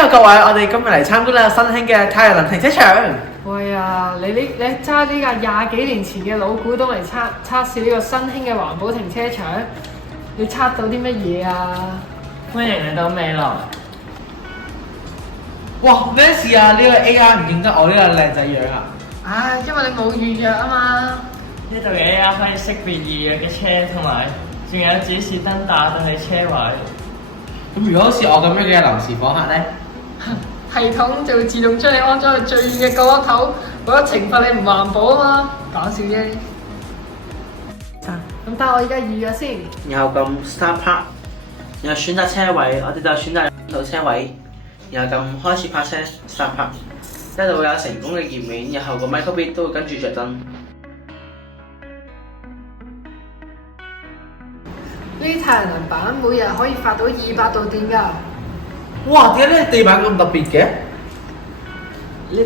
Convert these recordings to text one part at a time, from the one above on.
Hello 各位，我哋今日嚟參觀呢個新興嘅太陽能停車場。喂啊！你揸呢架20幾年前嘅老古董嚟測試呢個新興嘅環保停車場，你測到啲乜嘢啊？歡迎嚟到未來。哇！咩事啊？呢個 AR 唔認得我呢個靚仔樣啊！唉，因為你冇預約啊嘛。呢度嘅 AR 可以識別預約嘅車，同埋仲有指示燈打到喺車位。咁如果好似我咁樣嘅臨時訪客呢？系統就會自動將你安裝去最遠嘅角落頭，為咗懲罰你唔環保啊嘛。講笑啫。咁等我而家預約先。然後撳 Start Park，然後選擇車位，我哋就選擇2號車位，然後撳開始泊車 Start Park，呢度會有成功嘅頁面，然後個 microbit 都會跟住着燈。呢啲太陽能板每日可以發到200度電㗎。哇！點解呢個地板咁特別嘅？呢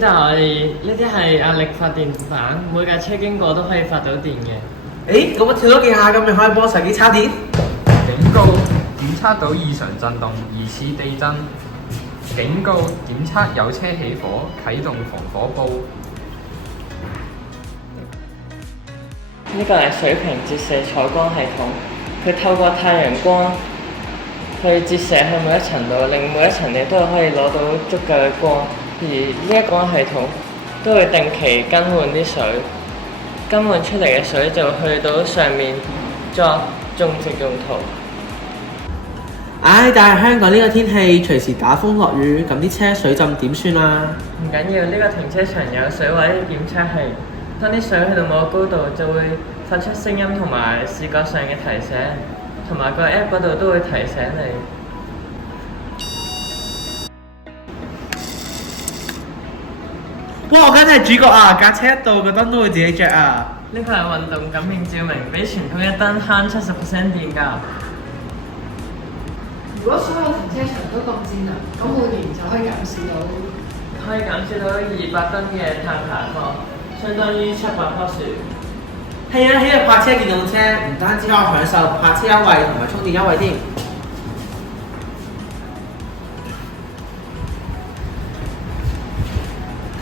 啲係壓力發電板，每架車經過都可以發到電嘅。誒，咁我跳多幾下，咁你可以幫手機叉電。警告！檢測到異常震動，疑似地震。警告！檢測有車起火，啟動防火布。呢個係水平折射採光系統，佢透過太陽光去折射去每一層度，令每一層你都可以攞到足夠嘅光。而呢一個系統都會定期更換啲水，更換出嚟嘅水就去到上面作種植用途。唉，但係香港呢個天氣隨時打風落雨，咁啲車水浸點算啊？唔緊要，呢個停車場有水位檢測器，當啲水去到某個高度就會發出聲音同埋視覺上嘅提醒，同埋個 app 嗰度都會提醒你。哇！我梗係主角啊！架車一到，個燈都會自己着啊！呢個係運動感應照明，比傳統嘅燈慳70%電㗎。如果所有停車場都咁智能，咁每年就可以減少到200噸嘅碳排放，相當於700棵樹。係啊，呢個泊車電動車唔單止可以享受泊車優惠同埋充電優惠添。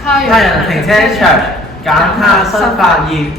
太陽能停車場，減碳新發現。